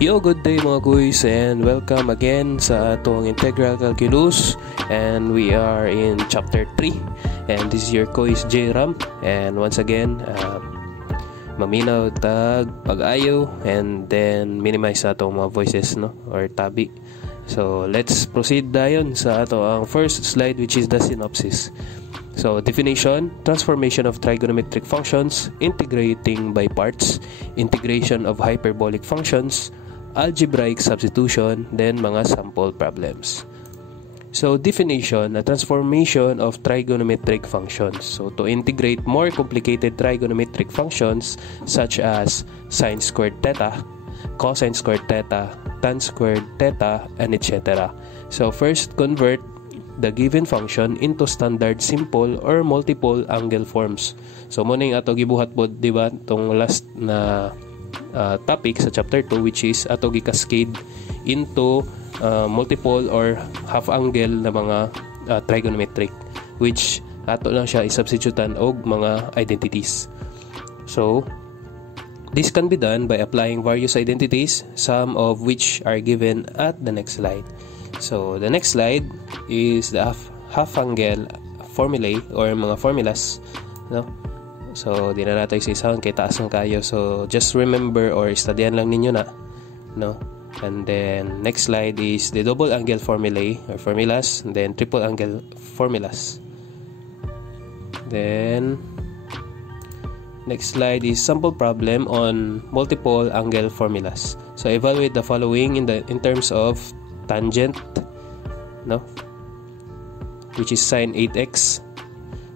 Yo, good day mga guys, and welcome again sa atong Integral Calculus, and we are in chapter 3, and this is your quiz J Ram, and once again maminaw tag pag-ayo and then minimize sa atong mga voices or tabi. So let's proceed dayon sa ato ang first slide, which is the synopsis. So definition: transformation of trigonometric functions, integrating by parts, integration of hyperbolic functions, algebraic substitution, then mga sample problems. So definition: a transformation of trigonometric functions. So to integrate more complicated trigonometric functions such as sine squared theta, cosine squared theta, tan squared theta, and etc. So first, convert the given function into standard simple or multiple angle forms. So muning ato gibuhat pod, di ba, tong last na topic sa chapter 2, which is ato gi-cascade into multiple or half angle na mga trigonometric, which ato lang siya i-substitutan og mga identities. So this can be done by applying various identities, some of which are given at the next slide. So the next slide is the half angle formulae or mga formulas, So di na natin sa isang kay taas ng kayo. So just remember or studian lang ninyo na, And then next slide is the double angle formulae or formulas, and then triple angle formulas. Then next slide is sample problem on multiple angle formulas. So evaluate the following in terms of tangent, which is sine 8x,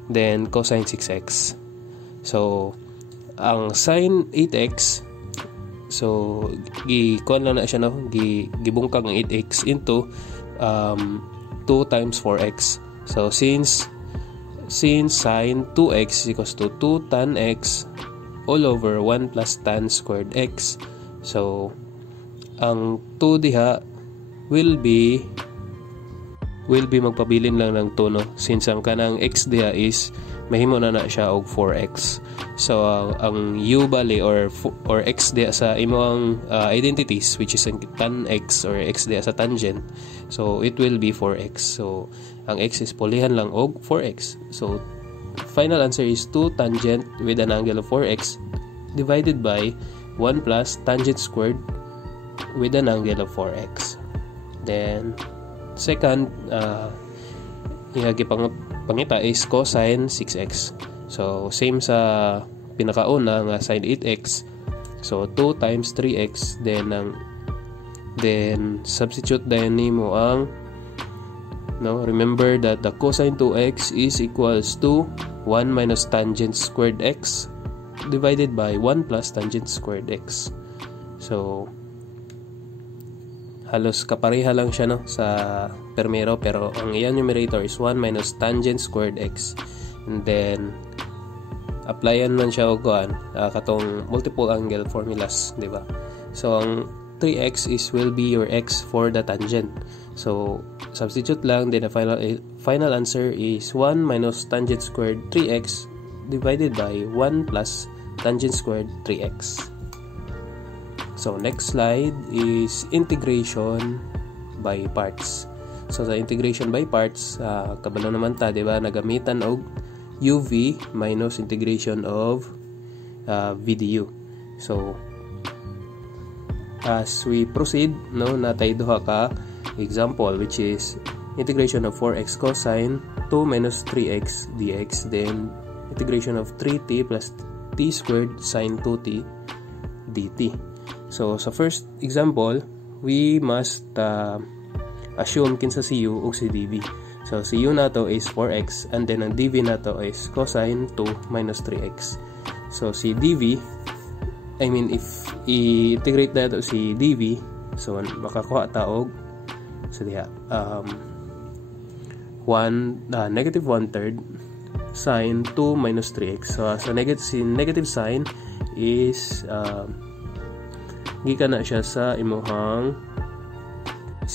then cosine 6x. So ang sine 8x, so gikuan lang na siya, gibungkag ang 8x into 2 times 4x. So since sine 2x equals to 2 tan x all over 1 plus tan squared x, so ang 2 diha will be magpabilin lang ng 2, since ang kanang x diha is mahimo na siya og 4x. So ang u bali or x diha sa imong identities, which is ang tan x or x diha sa tangent, so it will be 4x. So ang x is pulihan lang og 4x. So final answer is 2 tangent with an angle of 4x divided by 1 plus tangent squared with an angle of 4x. Then second pangita is cosine 6x. So same sa pinakauna nga sine 8x. So 2 times 3x, then substitute din nimo ang remember that the cosine 2x is equals to 1 minus tangent squared x divided by 1 plus tangent squared x. So halos kapareha lang siya sa permero, pero ang iyang numerator is 1 minus tangent squared x, and then applyan man siya og katong multiple angle formulas, di ba? So ang 3x will be your x for the tangent. So substitute lang, then the final answer is 1 minus tangent squared 3x divided by 1 plus tangent squared 3x. So next slide is integration by parts. So sa integration by parts, kabalo naman ta, di ba, nagamitan og UV minus integration of VDU. So as we proceed, natay duha ka example, which is integration of 4x cosine 2 minus 3x dx, then integration of 3t plus t squared sine 2t dt. So sa first example, we must assume kinsa si u ug si dv. So si u nato is 4x, and then ang dv nato is cosine 2 minus 3x. So si dv, if i-integrate nato si dv, so makakuha ta og negative 1/3 sine 2 minus 3x. So negative sign is gikan na siya sa imuhang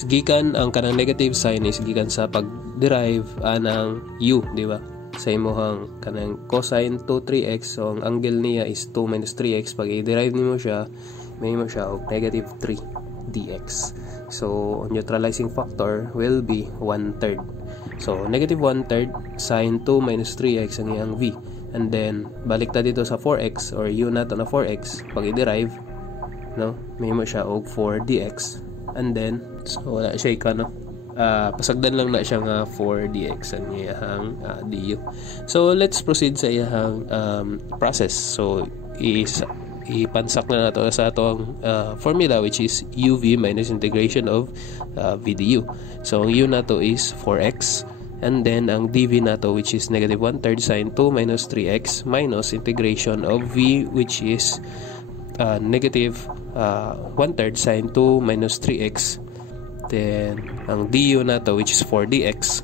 gikan, ang kanang negative sign is gikan sa pag-derive anang u, di ba, sa imuhang kanang cosine 2 3x. So ang angle niya is 2 minus 3x. Pag i-derive nimo siya, may mo siya og negative 3. dx. So neutralizing factor will be 1/3. So negative 1/3 sine 2 minus 3x ang iyang v. And then balik ta dito sa 4x or u nato na 4x pag i-derive, no, may mo siya og 4 dx. And then so wala siya ikano, pasagdan lang na siya nga 4 dx ang iyang du. So let's proceed sa iyang process. So ipansak na nato sa atong formula, which is uv minus integration of v du. So ang u nato is 4x, and then ang dv nato, which is negative 1/3 sine 2 minus 3x minus integration of v, which is negative 1/3 sine 2 minus 3x. Then ang du nato, which is 4 dx.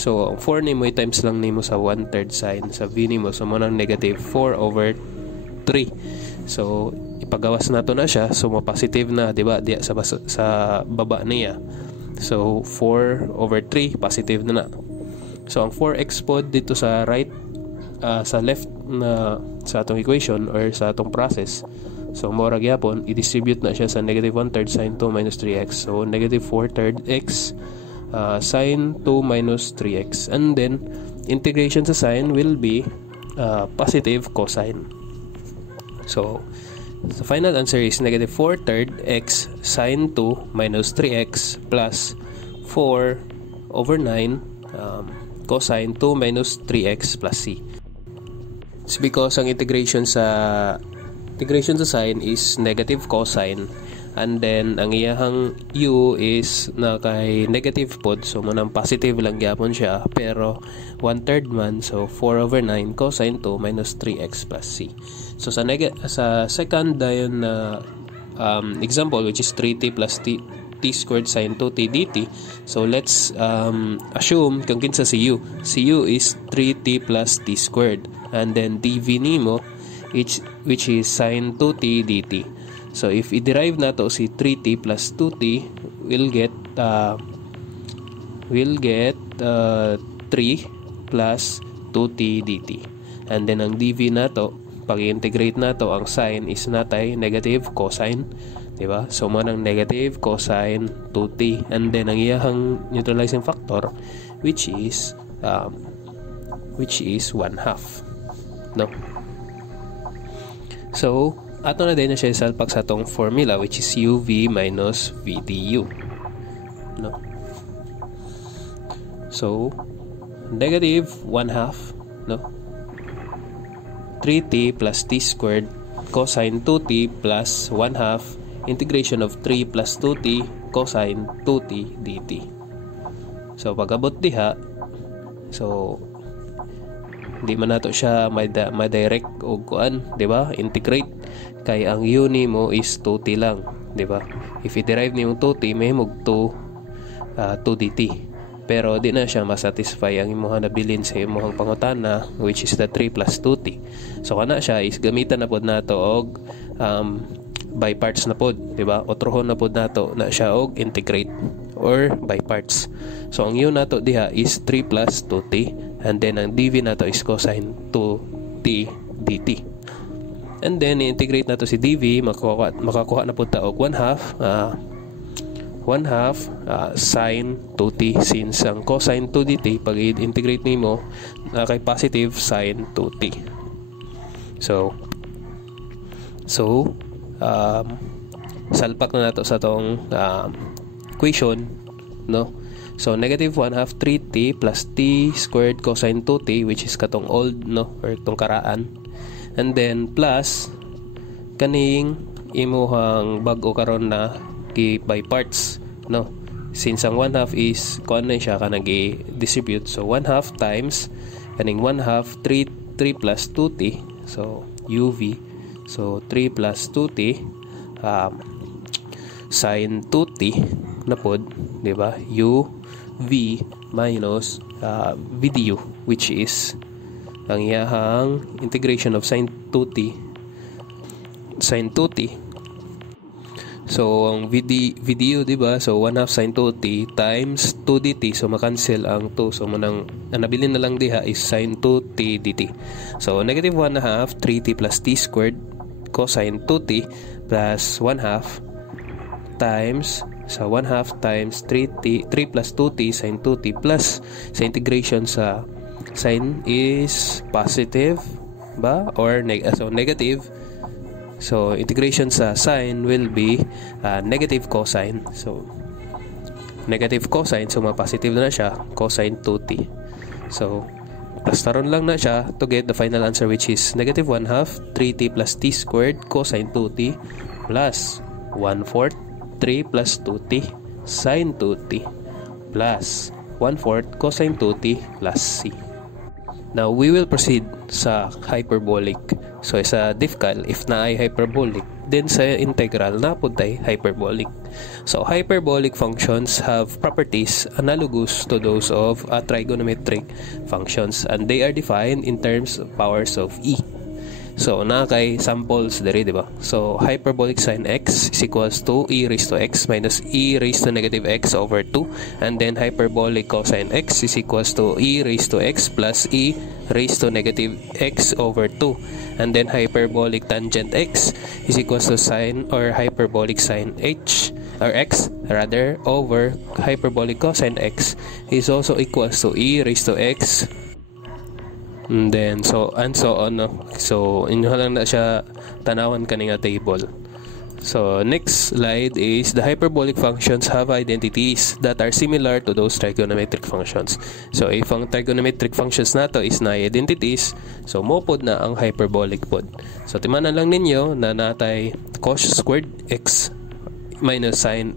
So ang 4 nimo times lang nimo sa 1/3 sine sa v nimo, so mo nang negative 4/3. So ipagawas nato na siya, so mo-positive na, di ba, diya sa baba niya. So 4/3 positive na. So ang 4x pod dito sa right, sa left na sa atong equation or sa atong process, so mora gyapon i-distribute na siya sa negative 1/3 sine 2 minus 3x. So negative 4/3 x sine 2 minus 3x, and then integration sa sine will be positive cosine. So the final answer is negative 4/3 x sine 2 minus 3x plus 4/9 cosine 2 minus 3x plus c. It's because ang integration sa sine is negative cosine, and then ang iyahang u is na kay negative pod, so manang positive lang gyapon siya, pero 1/3 man, so 4/9 cosine 2 minus 3x plus c. So sa second dayon na example, which is 3t plus t squared sine 2t dt, so let's assume kung kinsa si u is 3t plus t squared, and then dv nimo which is sine 2t dt. So if i-derive nato si 3t plus 2t, we'll get 3 plus 2t dt. And then ang dv nato, pag i-integrate nato, ang sine is natay negative cosine, di ba? So mo nang negative cosine 2t, and then ang iyahang neutralizing factor, which is 1/2, no? So ato na din na siya isalpak sa atong formula, which is uv minus v du, no? So negative 1/2, no, 3t plus t squared cosine 2t plus 1/2 integration of 3 plus 2t cosine 2t dt. So pag-abot diha, so di man nato siya ma-direct o kuan, di ba, integrate, kay ang u nimo is 2t lang, di ba? If i-derive nimo 2t, may mog 2 dt. Pero di na siya masatisfy ang imuha na bilin sa imuhang pangutana, which is the 3 plus 2t. So kana siya is gamitan na pod nato og by parts na pod, di ba? Otrohon na pod nato na siya og integrate or by parts. So ang u nato diha is 3 plus 2t, and then ang dv nato is cosine 2t dt. And then i-integrate nato si dv, makakuha na pod ta og 1/2 sine 2t, since ang cosine 2 dt pag i-integrate nimo kay positive sine 2t. So salpak na nato sa tong equation, no? So negative 1/2 3t plus t squared cosine 2t, which is katong old, no, or tong karaan, and then plus kaning imuhang bag-o karon na by parts, no, since ang 1/2 is kuan na siya kanang i-distribute, so 1/2 times kaning 1/2 3 plus 2t, so uv, so 3 plus 2t sine 2t na pod, di ba, uv minus v du, which is ang iyahang integration of sine 2t. So ang VDU, di ba? So 1/2 sine 2t times 2 dt. So makancel ang 2. So manang nabilin na lang diha is sine 2t dt. So negative 1/2 3t plus t squared cosine 2t plus 1/2 times sa 1/2 times 3 plus 2t sin 2t plus sa integration sa sign is positive ba or negative. So integration sa sine will be negative cosine. So negative cosine, so positive na siya, cosine 2t. So taron lang na siya to get the final answer, which is negative 1/2 3t plus t squared cosine 2t plus 1/4 3 plus 2t sine 2t plus 1/4 cosine 2t plus c. Now, we will proceed sa hyperbolic. So, sa diffcal, if na ay hyperbolic, then sa integral, naputay hyperbolic. So, hyperbolic functions have properties analogous to those of trigonometric functions, and they are defined in terms of powers of e. So, kay samples diri, di ba? So, hyperbolic sin x is equals to e raised to x minus e raised to negative x over 2. And then, hyperbolic cosine x is equals to e raised to x plus e raised to negative x over 2. And then, hyperbolic tangent x is equals to sine or hyperbolic sine h or x rather over hyperbolic cosine x is also equals to e raised to x. And then, so on, no? So, inyo lang na siya tanawan kaninga table. So, next slide is the hyperbolic functions have identities that are similar to those trigonometric functions. So, if ang trigonometric functions nato is na identities, so mopod na ang hyperbolic pod. So, timanan lang ninyo na natay cos squared x minus sine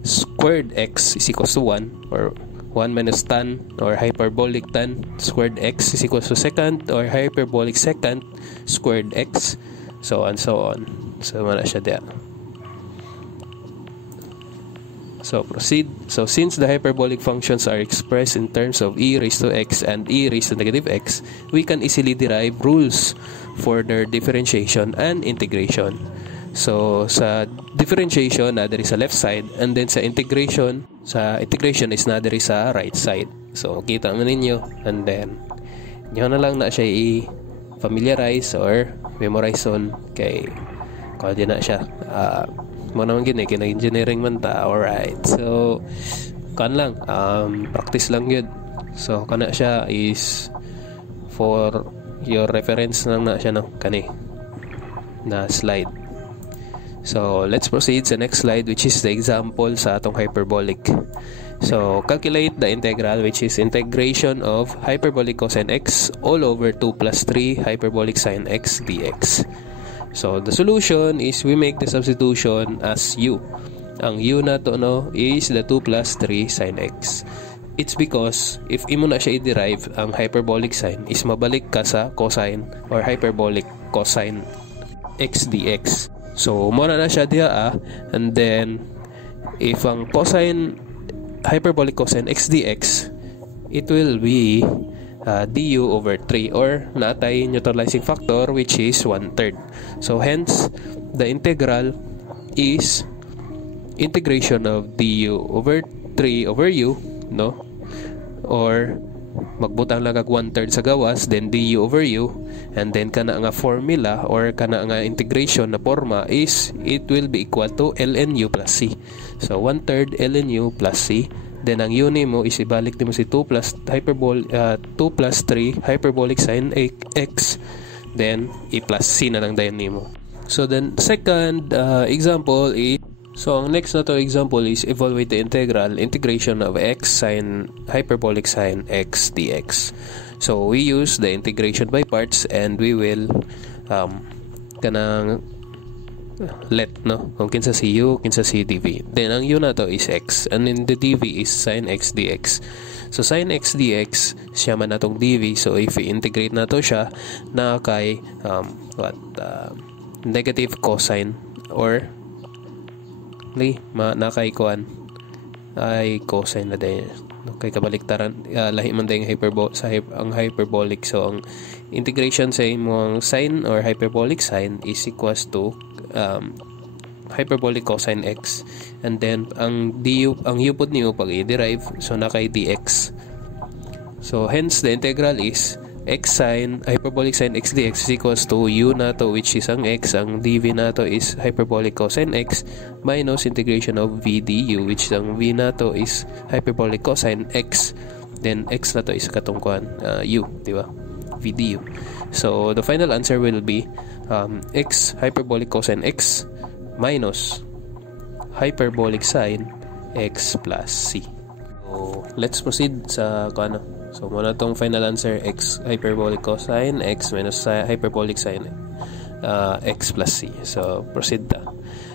squared x is equals to 1 or 1 minus tan or hyperbolic tan squared x is equals to secant or hyperbolic secant squared x, so on. So mana siya there. So proceed. So since the hyperbolic functions are expressed in terms of e raised to x and e raised to negative x, we can easily derive rules for their differentiation and integration. So sa differentiation na diri sa left side, and then sa integration is na diri sa right side. So kita mo ninyo, and then nyo na lang na siya i-familiarize or memorize on kay kung di na siya mo naman gini kina-engineering man ta. Alright, so kan lang practice lang yun. So kana siya is for your reference lang na siya no kani na slide. So, let's proceed sa next slide, which is the example sa atong hyperbolic. So, calculate the integral, which is integration of hyperbolic cosine x all over 2 plus 3 hyperbolic sine x dx. So, the solution is we make the substitution as u. Ang u na to no is the 2 plus 3 sine x. It's because if imo na siya i-derive, ang hyperbolic sine is mabalik ka sa cosine or hyperbolic cosine x dx. So, muna na siya diya and then if ang cosine hyperbolic cosine x dx, it will be du over 3 or natay neutralizing factor which is 1/3. So hence the integral is integration of du over 3 over u, no, or magbutang lang kag 1/3 sa gawas, then du over u, and then kana nga formula or kana nga integration na forma is it will be equal to ln u plus c. So 1/3 ln u plus c, then ang u nimo is ibalik nimo si 2 plus 3 hyperbolic sine x, then i plus c na lang dayon nimo. So then second example is, so ang next na to example is evaluate the integration of x sine hyperbolic sine x dx. So we use the integration by parts and we will kanang let no kung kinsa si u kinsa si dv. Then ang u na to is x and then the dv is sine x dx. So sine x dx siya man natong dv, so if i-integrate na to siya na kay negative cosine or nakay kuan ay cosine na din kay kabaliktaran lahi man din ang hyperbolic. So ang integration sa imong sine or hyperbolic sine is equals to hyperbolic cosine x, and then ang u pod niyo pag i-derive, so nakay dx. So hence the integral is x sine, hyperbolic sine x dx is equals to u na to, which is ang x, ang dv na to is hyperbolic cosine x, minus integration of v du, which is ang v na to is hyperbolic cosine x, then x na to is katungkuhan u, di ba? V du. So the final answer will be x hyperbolic cosine x minus hyperbolic sine x plus c. So let's proceed sa kano. So muna tong final answer, x hyperbolic cosine x minus hyperbolic sine x plus c. So proceed ta.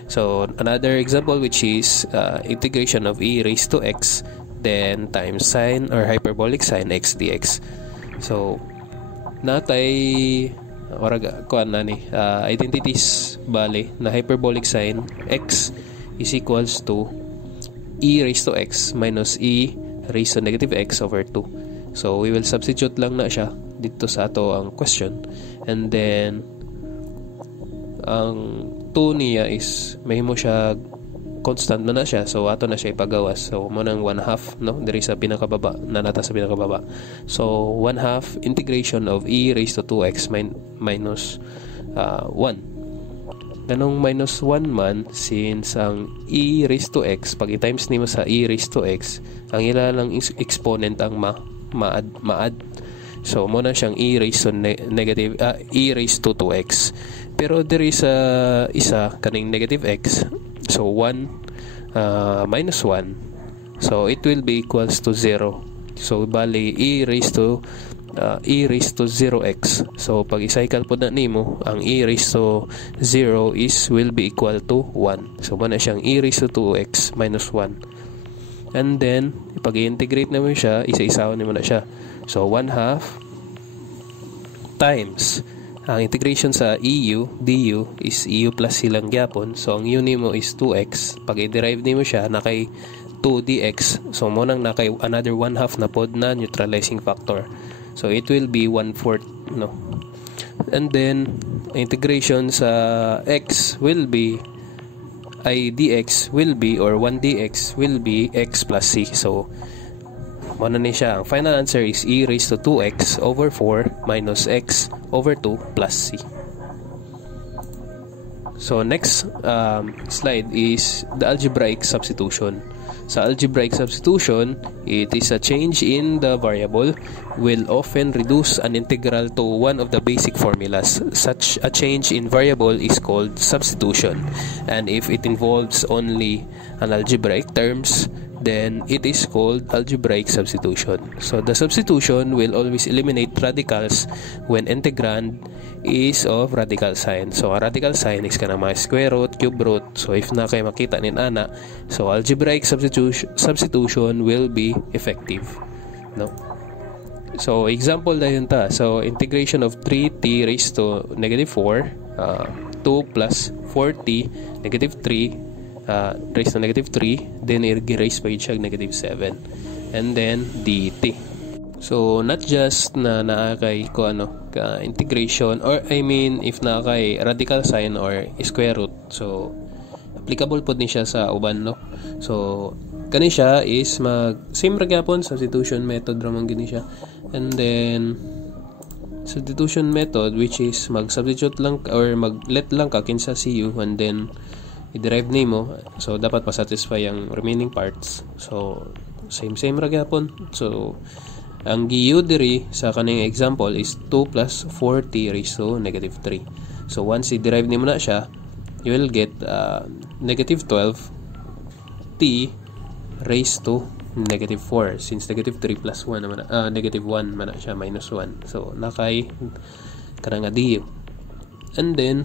So another example, which is integration of e raised to x then times sine or hyperbolic sine x dx. So natay kuan na ni identities bale na hyperbolic sine x is equals to e raised to x minus e raised to negative x over 2. So we will substitute lang na siya dito sa ato ang question, and then ang 2 niya is mahimo siya constant na siya, so ato na siya ipagawas. So mo nang 1/2 no diri sa pinakababa na nata sa pinakababa. So 1/2 integration of e raised to 2x minus 1. Ganong minus 1 man, since ang e raised to x pag i-times nimo sa e raised to x, ang ilalang exponent ang ma-add. So mo na siyang e raised to negative e raised to 2x. Pero diri sa isa kaning negative x, so 1 minus 1, so it will be equals to 0. So bali e raised to 0x. So pag i-cycle po na nimo, ang e raised to 0 will be equal to 1. So mo na siyang e raised to 2x minus 1. And then pag i-integrate naman siya, isa-isawan nimo na siya. So 1/2 times ang integration sa du is eu plus silang gyapon. So ang u nimo is 2x. Pag i-derive nimo siya nakay 2 dx. So mo nang nakay another 1/2 na pod na neutralizing factor. So it will be 1/4 no. And then integration sa x will be dx will be, or 1 dx will be x plus c. So ano ni siya, ang final answer is e raised to 2x over 4 minus x over 2 plus c. So next slide is the algebraic substitution. Sa algebraic substitution, it is a change in the variable will often reduce an integral to one of the basic formulas. Such a change in variable is called substitution, and if it involves only an algebraic terms, then it is called algebraic substitution. So the substitution will always eliminate radicals when integrand is of radical sign. So a radical sign is kana mga square root, cube root. So if na kayo makita nin ana, so algebraic substitution will be effective, no? So example na yun ta. So integration of 3t raised to negative 4 2 plus 4t negative 3 raised to negative 3, then i-raise pa siya negative 7, and then dt. So not just na naakay ko ka integration, or I mean if naakay radical sign or square root, so applicable po din siya sa uban, no? So kani siya is mag same ra gyapon substitution method ra man gini siya, and then substitution method, which is mag substitute lang or mag let lang ka kinsa cu, and then i-derive nimo, so dapat ma-satisfy ang remaining parts. So same ra gyapon. So ang giu diri sa kaning example is 2 plus 4t raised to negative 3. So once i-derive nimo na siya, you will get negative 12t raised to negative 4, since negative 3 plus 1 naman negative 1 man na siya, minus 1. So nakay kanang adiyo. And then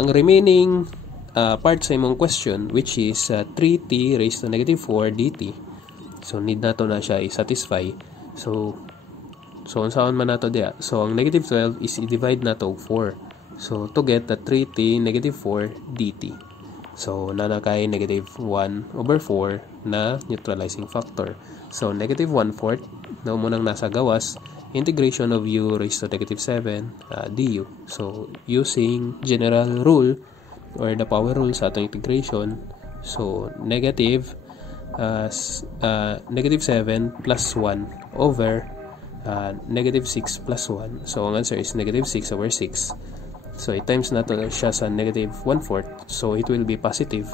ang remaining part sa imong question, which is 3t raised to negative 4 dt. So need nato na siya i-satisfy. So unsaon man nato diya. So ang negative 12 is i-divide nato og 4. So to get the 3t negative 4 dt. So nanakay negative 1 over 4 na neutralizing factor. So negative 1/4 na munang nasa gawas, integration of u raised to negative 7 du. So using general rule or the power rule sa atong integration, so negative 7 plus 1 over negative 6 plus 1. So ang answer is negative 6 over 6. So i-times nato siya sa negative 1/4. So it will be positive.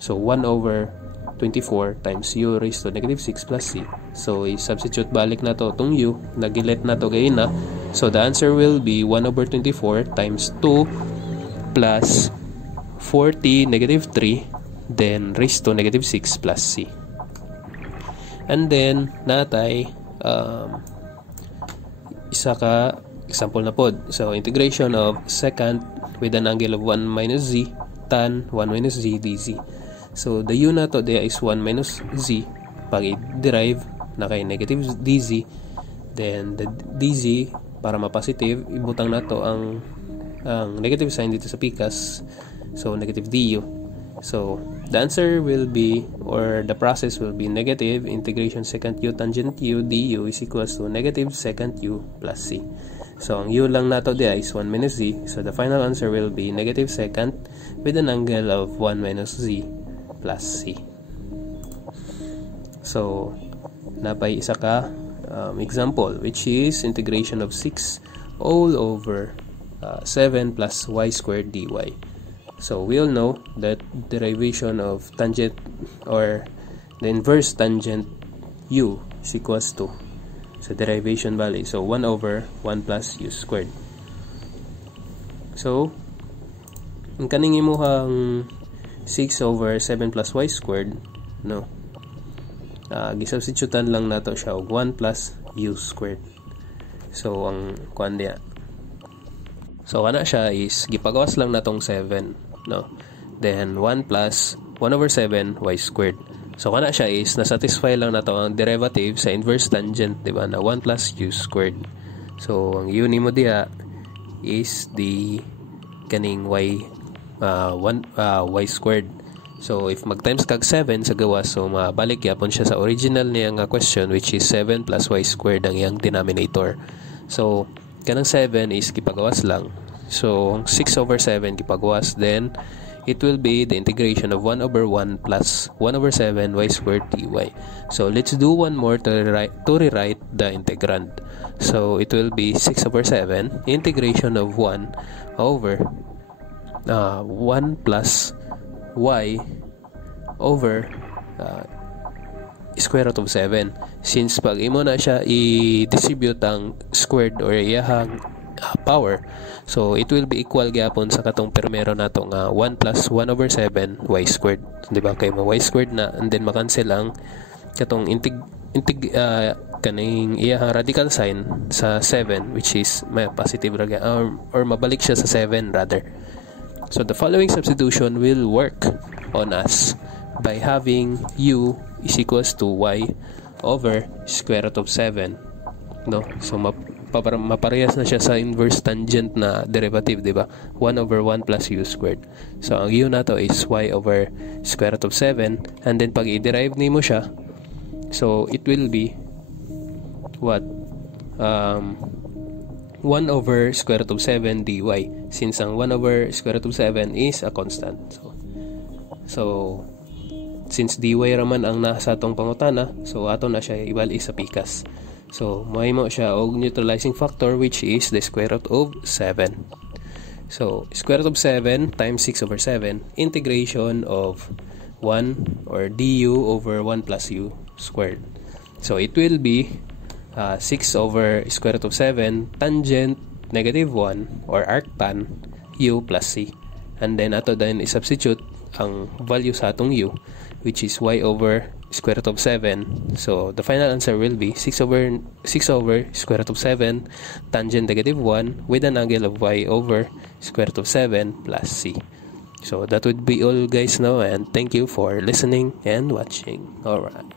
So 1 over 24 times u raised to negative 6 plus c. So i-substitute balik na to itong u. Nagilet na to gayon na. So the answer will be 1 over 24 times 2 plus 40 negative 3 then raised to negative 6 plus c. And then natay isa ka example na pod. So integration of secant with an angle of 1 minus z tan 1 minus z dz. So the u na to there is 1 minus z. Pag i-derive na kay negative dz, then the dz para ma-positive ibutang na to ang negative sign dito sa pikas. So negative du. So the answer will be, or the process will be, negative integration secant u tangent u du is equals to negative secant u plus c. So ang u lang nato diya is 1 minus z. So the final answer will be negative secant with an angle of 1 minus z plus c. So napay isa ka example, which is integration of 6 all over 7 plus y squared dy. So we all know that derivation of tangent, or the inverse tangent u is equals to, so derivation value, so 1 over 1 plus u squared. So ang kaning imuhang 6 over 7 plus y squared, no, gisubstitutan lang nato siya og 1 plus u squared. So ang kuan diya, so kana siya is gipagawas lang natong 7, no, then 1 plus 1 over 7 y squared. So kana siya is na-satisfy lang nato ang derivative sa inverse tangent, di ba, na 1 plus u squared. So ang u nimo diha is the kaning y squared. So if mag times kag 7 sa gawas, so mabalik yapon siya sa original niya nga question, which is 7 plus y squared ang iyang denominator. So kanang 7 is gipagawas lang. So 6 over 7 gipagawas, then it will be the integration of 1 over 1 plus 1 over 7 y squared dy. So let's do one more to rewrite the integrand. So it will be 6 over 7 integration of 1 over 1 plus y over square root of 7. Since pag imo na siya i-distribute ang squared or iyahang power, so it will be equal gyapon sa katong primero nato nga 1 plus 1 over 7 y squared, di ba, kay y squared na, and then makancel ang katong kaning iyahang radical sign sa 7, which is may positive or mabalik siya sa 7 rather. So the following substitution will work on us by having u is equals to y over square root of 7, no. So maparehas na siya sa inverse tangent na derivative, di ba, 1 over 1 plus u squared. So ang u nato is y over square root of 7, and then pag i-derive nimo siya, so it will be what, 1 over square root of 7 dy, since ang 1 over square root of 7 is a constant. So since dy raman ang nasa atong pangutana, so ato na siya ibalik sa pikas. So mahimo siya og neutralizing factor, which is the square root of 7. So square root of 7 times 6 over 7 integration of 1 or du over 1 plus u squared. So it will be 6 over square root of 7 tangent negative 1 or arctan u plus c. And then ato din i-substitute ang value sa atong u, which is y over square root of 7. So the final answer will be 6 over square root of 7 tangent negative 1 with an angle of y over square root of 7 plus c. So that would be all, guys, now, and thank you for listening and watching. Alright.